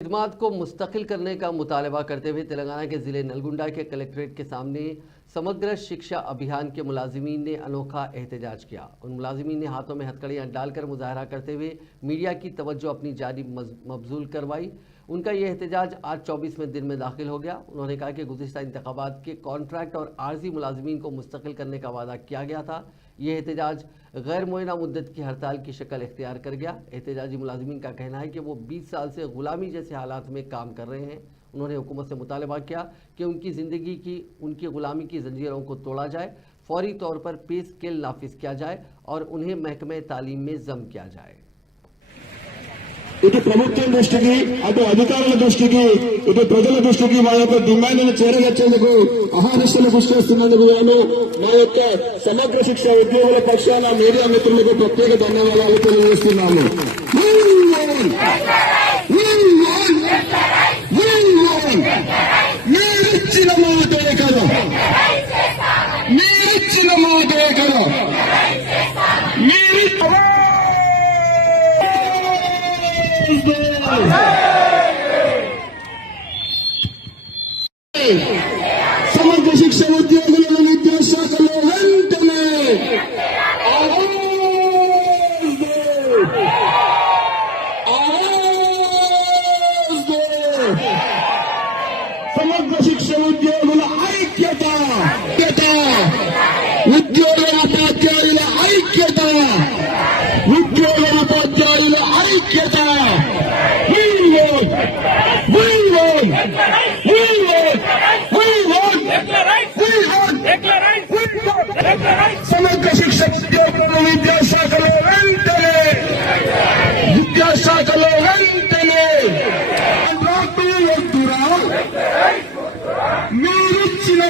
खिदमात को मुस्तकिल करने का मुतालबा करते हुए तेलंगाना के ज़िले नलगुंडा के कलेक्ट्रेट के सामने समग्र शिक्षा अभियान के मुलाजिमीन ने अनोखा एहतजाज किया। उन मुलाजिमीन ने हाथों में हथकड़ियाँ डालकर मुजाहरा करते हुए मीडिया की तवज्जो अपनी जानिब मबजूल करवाई। उनका यह एहतजाज आज 24वें दिन में दाखिल हो गया। उन्होंने कहा कि गुज़िश्ता इंतखाबात के कॉन्ट्रैक्ट और आर्जी मुलाजिमीन को मुस्तकिल करने का वादा किया गया था। यह एहतजाज गैर मुअय्यना मुद्दत की हड़ताल की शक्ल इख्तियार कर गया। एहतजाजी मुलाजिमीन का कहना है कि वो 20 साल से गुलामी जैसे हालात में काम कर रहे हैं। उन्होंने हुकूमत से मुतालबा किया कि उनकी ज़िंदगी की उनकी गुलामी की जंजीरों को तोड़ा जाए, फौरी तौर पर पे स्केल नाफिज किया जाए और उन्हें महकमे तालीम में जम किया जाए। ఇటు ప్రభుత్వం దృష్టికి అటు అధికారుల దృష్టికి ఇటు ప్రజల దృష్టికి మా యొక్క డిమాండ్ను చేరవేర్చేందుకు అహర్నిశలు కృషి చేస్తున్నందుకు గాను మా యొక్క సమగ్ర శిక్ష ఉద్యోగుల పక్షాన మీడియా మిత్రులకు ప్రత్యేక ధన్యవాదాలు తెలియజేస్తున్నాము. మీరిచ్చిన మాటే కదా, మీరిచ్చిన మాటే కదా, సమగ్ర శిక్ష ఉద్యోగులను విద్యాశాఖలో వెంటనే సమగ్ర శిక్ష ఉద్యోగుల ఐక్యత, ఉద్యోగ ఉపాధ్యాయుల ఐక్యత, ఉద్యోగ ఉపాధ్యాయుల ఐక్యత. సమగ్ర శిక్ష ఉద్యోగులను విద్యాశాఖలో వెంటనే వద్దురా, మీరిచ్చిన